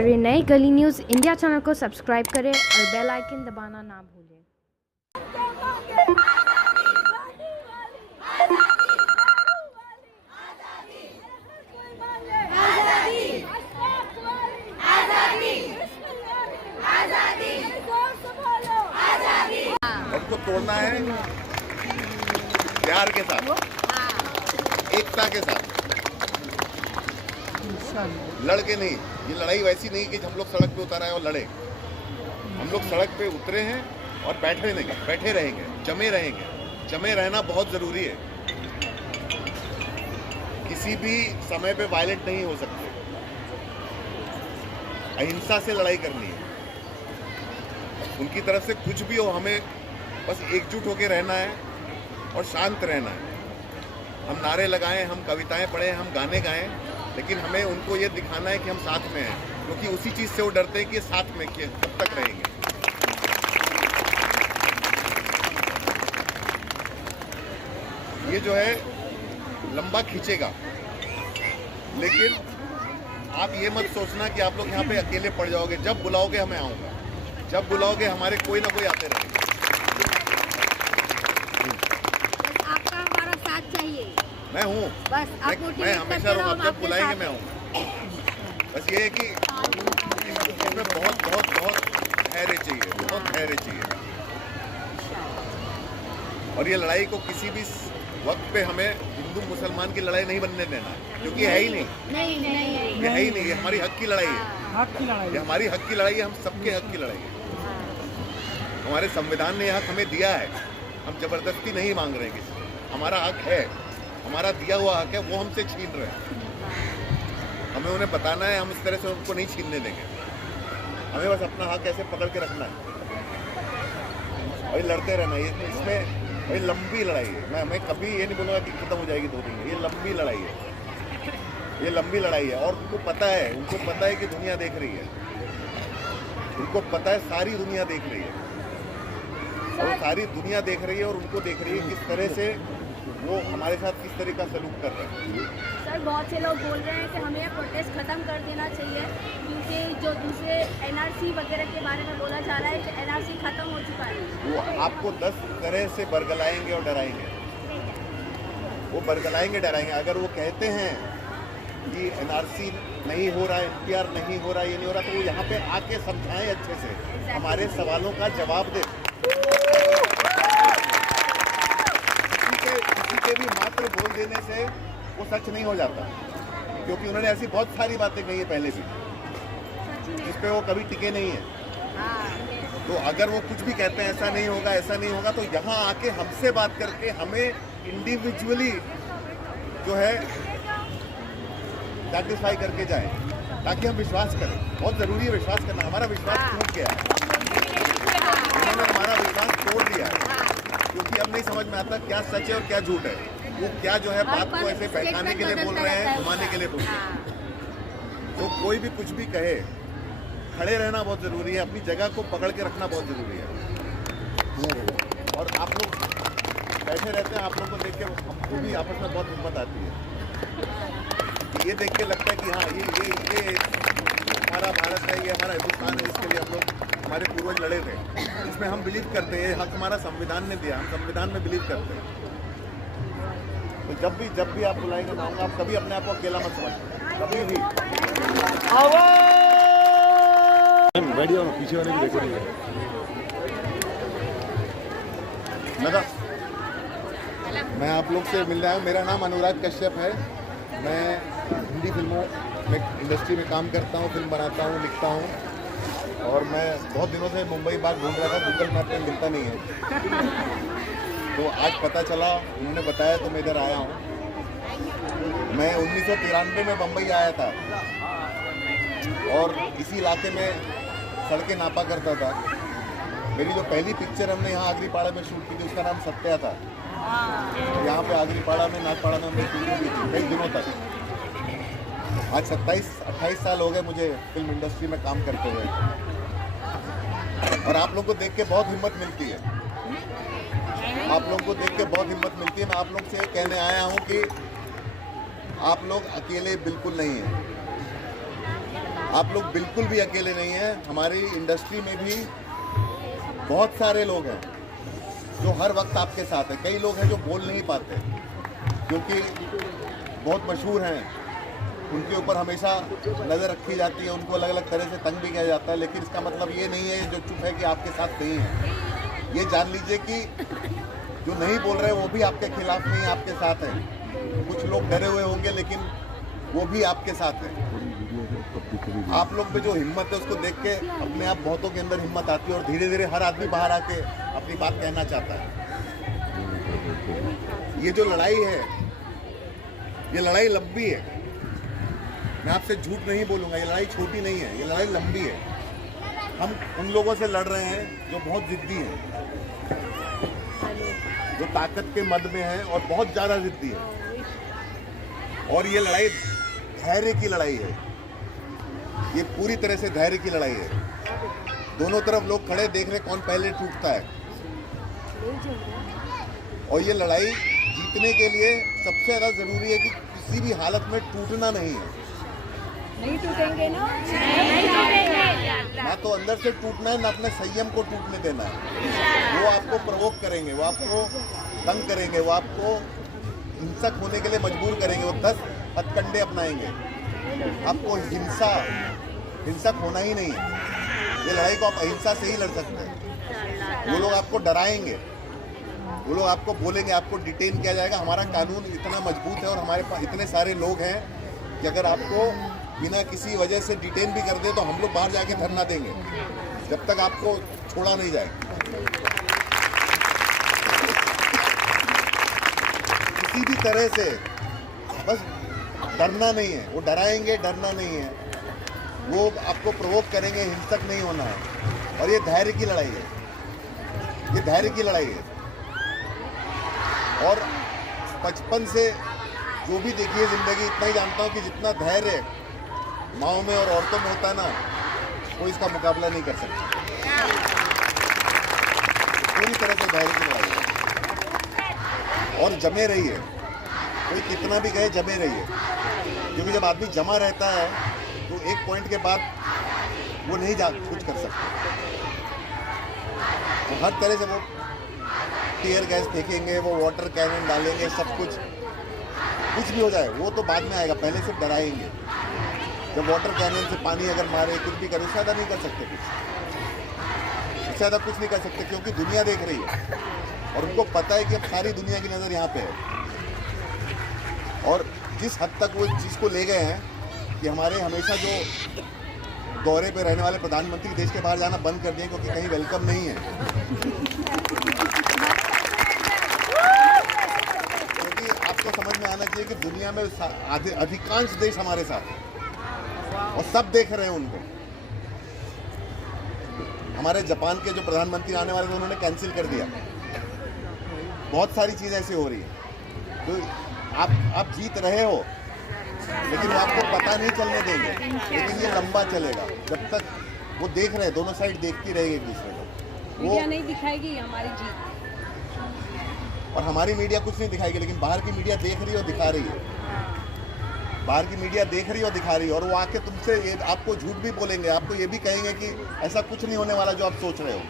हमारे नए गली न्यूज़ इंडिया चैनल को सब्सक्राइब करें और बेल आइकन दबाना ना भूलें। सबको तोड़ना है प्यार के साथ, एकता के साथ, लड़ के नहीं। ये लड़ाई वैसी नहीं कि हम लोग सड़क पे उतर आए और लड़े। हम लोग सड़क पे उतरे हैं और बैठे रहेंगे, जमे रहेंगे। जमे रहना बहुत जरूरी है। किसी भी समय पे वायलेंट नहीं हो सकते। अहिंसा से लड़ाई करनी है। उनकी तरफ से कुछ भी हो, हमें बस एकजुट होकर रहना है और शांत रहना है। हम नारे लगाएं, हम कविताएं पढ़ें, हम गाने गाएं, लेकिन हमें उनको ये दिखाना है कि हम साथ में हैं, क्योंकि उसी चीज से वो डरते हैं कि ये साथ में कब तक रहेंगे। ये जो है लंबा खींचेगा, लेकिन आप ये मत सोचना कि आप लोग यहाँ पे अकेले पड़ जाओगे। जब बुलाओगे हमें आऊंगा, जब बुलाओगे हमारे कोई ना कोई आते रहेंगे। आपका हमारा साथ चाहिए। मैं हूँ, मैं हमेशा रहूँगा। जब बुलाएंगे मैं आऊँगा। बस ये है कि इसमें बहुत बहुत बहुत धैर्य चाहिए, बहुत धैर्य चाहिए। और ये लड़ाई को किसी भी वक्त पे हमें हिंदू मुसलमान की लड़ाई नहीं बनने देना है, क्योंकि है ही नहीं। ये है ही नहीं। ये हमारी हक की लड़ाई है। ये हमारी हक की लड़ाई है। हम सबके हक की लड़ाई है। हमारे संविधान ने यह हक हमें दिया है। हम जबरदस्ती नहीं मांग रहे हैं किसी से। हमारा हक है, हमारा दिया हुआ हक है, वो हमसे छीन रहे हैं। हमें उन्हें बताना है, हम इस तरह से उनको नहीं छीनने देंगे। हमें बस अपना हक ऐसे पकड़ के रखना है और लड़ते रहना है। इसमें भाई लंबी लड़ाई है। मैं कभी ये नहीं बोलूँगा कि खत्म हो जाएगी 2 दिन में। ये लंबी लड़ाई है। ये लंबी लड़ाई है और उनको पता है कि दुनिया देख रही है। उनको पता है, सारी दुनिया देख रही है। और सारी दुनिया देख रही है और उनको देख रही है किस तरह से वो हमारे साथ किस तरह का सलूक कर रहे हैं। सर, बहुत से लोग बोल रहे हैं कि हमें प्रोटेस्ट खत्म कर देना चाहिए, क्योंकि जो दूसरे एनआरसी वगैरह के बारे में बोला जा रहा है कि एनआरसी खत्म हो चुका है। वो आपको 10 तरह से बरगलाएंगे और डराएंगे। वो बरगलाएंगे, डराएंगे। अगर वो कहते हैं कि एनआरसी नहीं हो रहा, एनपीआर नहीं हो रहा, ये नहीं हो रहा, तो वो यहाँ पे आके समझाएं अच्छे से, हमारे सवालों का जवाब दें। किसी के भी मात्र बोल देने से वो सच नहीं हो जाता, क्योंकि उन्होंने ऐसी बहुत सारी बातें कही है पहले भी, जिस पे वो कभी टिके नहीं है। तो अगर वो कुछ भी कहते हैं ऐसा नहीं होगा, ऐसा नहीं होगा, तो यहाँ आके हमसे बात करके हमें इंडिविजुअली जो है सैटिस्फाई करके जाए, ताकि हम विश्वास करें। बहुत जरूरी है विश्वास करना। हमारा विश्वास टूट गया है। उन्होंने हमारा विश्वास तोड़ दिया है, क्योंकि अब नहीं समझ में आता क्या सच है और क्या झूठ है। वो क्या जो है बात को ऐसे बैठाने के लिए बोल रहे हैं, घुमाने के लिए बोल रहे हैं। तो कोई भी कुछ भी कहे, खड़े रहना बहुत जरूरी है। अपनी जगह को पकड़ के रखना बहुत जरूरी है। और आप लोग बैठे रहते हैं, आप लोग को देख के हमको भी आपस में बहुत हिम्मत आती है। ये देख के लगता है कि हाँ, ये हमारा भारत है, ये हमारा हिंदुस्तान है, जिसके लिए हम लोग, हमारे पूर्वज लड़े थे। इसमें हम बिलीव करते हैं। हक हमारा संविधान ने दिया, हम संविधान में बिलीव करते हैं। तो जब भी आप बुलाएंगे मैं आऊँगा। आप कभी अपने आप को अकेला मत समझना, कभी भी। बैठिए, पीछे वाले भी देखो। मैं आप लोग से मिलने आया हूँ। मेरा नाम अनुराग कश्यप है। मैं हिंदी फिल्मों में इंडस्ट्री में काम करता हूँ, फिल्म बनाता हूँ, लिखता हूँ। और मैं बहुत दिनों से मुंबई बाग घूम रहा था, गूगल मैप में मिलता नहीं है। तो आज पता चला, उन्होंने बताया, तो मैं इधर आया हूँ। मैं 1993 में बम्बई आया था और इसी इलाके में सड़कें नापा करता था। मेरी जो पहली पिक्चर हमने यहाँ आगरीपाड़ा में शूट की थी, उसका नाम सत्या था। यहाँ पे आगरीपाड़ा में, नागपाड़ा में हमने शूटिंग की थी कई दिनों तक। आज 27-28 साल हो गए मुझे फिल्म इंडस्ट्री में काम करते हुए, और आप लोगों को देख के बहुत हिम्मत मिलती है। आप लोगों को देख के बहुत हिम्मत मिलती है। मैं आप लोग से कहने आया हूँ कि आप लोग अकेले बिल्कुल नहीं हैं। आप लोग बिल्कुल भी अकेले नहीं हैं। हमारी इंडस्ट्री में भी बहुत सारे लोग हैं जो हर वक्त आपके साथ हैं। कई लोग हैं जो बोल नहीं पाते क्योंकि बहुत मशहूर हैं, उनके ऊपर हमेशा नज़र रखी जाती है, उनको अलग अलग तरह से तंग भी किया जाता है, लेकिन इसका मतलब ये नहीं है जो चुप है कि आपके साथ नहीं है। ये जान लीजिए कि जो नहीं बोल रहे वो भी आपके खिलाफ नहीं, आपके साथ हैं। कुछ लोग डरे हुए होंगे लेकिन वो भी आपके साथ हैं। आप लोग में जो हिम्मत है उसको देख के अपने आप बहुतों के अंदर हिम्मत आती है और धीरे धीरे हर आदमी बाहर आके अपनी बात कहना चाहता है। ये जो लड़ाई है, ये लड़ाई लंबी है। मैं आपसे झूठ नहीं बोलूँगा, ये लड़ाई छोटी नहीं है, ये लड़ाई लंबी है। हम उन लोगों से लड़ रहे हैं जो बहुत ज़िद्दी हैं, जो ताकत के मद में हैं और बहुत ज़्यादा ज़िद्दी है। और ये लड़ाई धैर्य की लड़ाई है, ये पूरी तरह से धैर्य की लड़ाई है। दोनों तरफ लोग खड़े देख रहे कौन पहले टूटता है। और ये लड़ाई जीतने के लिए सबसे ज़्यादा ज़रूरी है कि किसी भी हालत में टूटना नहीं है। नहीं टूटेंगे ना, ना तो अंदर से टूटना है, ना अपने संयम को टूटने देना है। वो आपको प्रवोक करेंगे, वो आपको तंग करेंगे, वो आपको हिंसक होने के लिए मजबूर करेंगे, वो 10 हथकंडे अपनाएंगे। आपको हिंसक होना ही नहीं है। ये लड़ाई को आप अहिंसा से ही लड़ सकते हैं। वो लोग आपको डराएंगे, वो लोग आपको बोलेंगे, आपको डिटेन किया जाएगा। हमारा कानून इतना मजबूत है और हमारे पास इतने सारे लोग हैं कि अगर आपको बिना किसी वजह से डिटेन भी कर दे तो हम लोग बाहर जाके धरना देंगे जब तक आपको छोड़ा नहीं जाए। किसी भी तरह से बस डरना नहीं है। वो डराएंगे, डरना नहीं है। वो आपको प्रवोक करेंगे, हिंसक नहीं होना है। और ये धैर्य की लड़ाई है, ये धैर्य की लड़ाई है। और बचपन से जो भी देखिए ज़िंदगी, इतना ही जानता हूँ कि जितना धैर्य माँओं में और औरतों में होता है ना, कोई इसका मुकाबला नहीं कर सकता। पूरी तरह से धैर्य की लड़ाई है। और जमे रहिए, कोई कितना भी कहे जमे रहिए, क्योंकि जब आदमी जमा रहता है तो एक पॉइंट के बाद वो नहीं कुछ कर सकता। तो हर तरह से वो टीयर गैस फेंकेंगे, वो वाटर कैनन डालेंगे, सब कुछ भी हो जाए वो तो बाद में आएगा, पहले से डराएंगे। जब वाटर कैनन से पानी अगर मारे, कुछ भी करे, उससे ज़्यादा नहीं कर सकते कुछ, उससे ज़्यादा कुछ नहीं कर सकते, क्योंकि दुनिया देख रही है और उनको पता है कि अब सारी दुनिया की नज़र यहाँ पे है। और जिस हद तक वो चीज़ को ले गए हैं कि हमारे हमेशा जो दौरे पे रहने वाले प्रधानमंत्री देश के बाहर जाना बंद कर दिए क्योंकि कहीं वेलकम नहीं है। क्योंकि आपको समझ में आना चाहिए कि दुनिया में अधिकांश देश हमारे साथ हैं और सब देख रहे हैं उनको। हमारे जापान के जो प्रधानमंत्री आने वाले थे उन्होंने कैंसिल कर दिया। बहुत सारी चीज़ें ऐसी हो रही है। तो आप जीत रहे हो लेकिन वो आपको पता नहीं चलने देंगे, लेकिन ये लंबा चलेगा जब तक वो देख रहे हैं, दोनों साइड देखती रहेगी एक दूसरे को। मीडिया नहीं दिखाएगी हमारी जीत, और हमारी मीडिया कुछ नहीं दिखाएगी, लेकिन बाहर की मीडिया देख रही है और दिखा रही है। बाहर की मीडिया देख रही है और दिखा रही है, और वो आके तुमसे आपको झूठ भी बोलेंगे, आपको ये भी कहेंगे कि ऐसा कुछ नहीं होने वाला जो आप सोच रहे हो।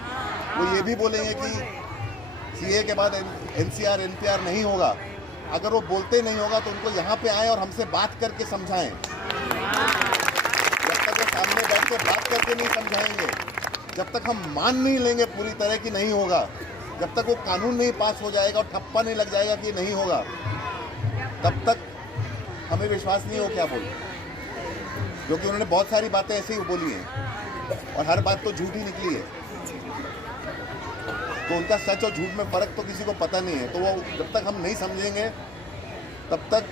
वो ये भी बोलेंगे कि सीए के बाद एनसीआर एनपीआर नहीं होगा। अगर वो बोलते नहीं होगा तो उनको यहाँ पे आए और हमसे बात करके समझाएं। जब तक वो सामने बैठ के बात करके नहीं समझाएंगे, जब तक हम मान नहीं लेंगे पूरी तरह कि नहीं होगा, जब तक वो कानून नहीं पास हो जाएगा और ठप्पा नहीं लग जाएगा कि नहीं होगा, तब तक हमें विश्वास नहीं हो क्या बोले। क्योंकि उन्होंने बहुत सारी बातें ऐसे ही बोली हैं और हर बात तो झूठ ही निकली है। तो उनका सच और झूठ में फ़र्क तो किसी को पता नहीं है। तो वो जब तक हम नहीं समझेंगे तब तक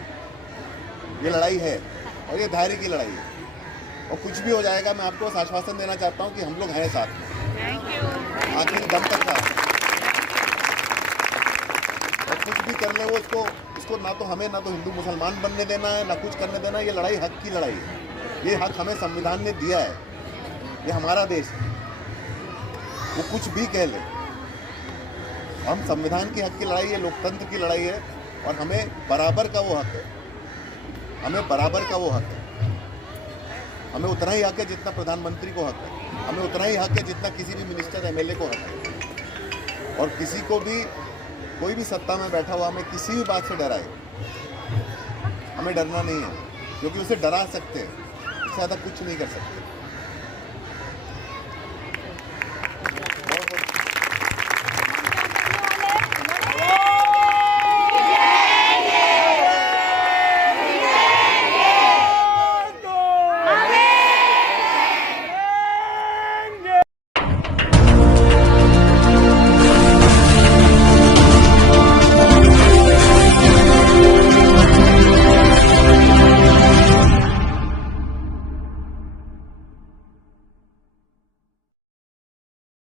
ये लड़ाई है, और ये धैर्य की लड़ाई है। और कुछ भी हो जाएगा, मैं आपको आश्वासन देना चाहता हूँ कि हम लोग हैं साथ में, आखिर दम तक साथ। और कुछ भी कर ले वो इसको ना तो हमें ना तो हिंदू मुसलमान बनने देना है, ना कुछ करने देना है। ये लड़ाई हक की लड़ाई है। ये हक हमें संविधान ने दिया है, ये हमारा देश है। वो कुछ भी कह ले, हम संविधान की हक की लड़ाई है, लोकतंत्र की लड़ाई है, और हमें बराबर का वो हक है, हमें बराबर का वो हक है। हमें उतना ही हक है जितना प्रधानमंत्री को हक है, हमें उतना ही हक है जितना किसी भी मिनिस्टर एमएलए को हक है। और किसी को भी कोई भी सत्ता में बैठा हुआ हमें किसी भी बात से डराए, हमें डरना नहीं है, क्योंकि उसे डरा सकते हैं, उससे ज़्यादा कुछ नहीं कर सकते।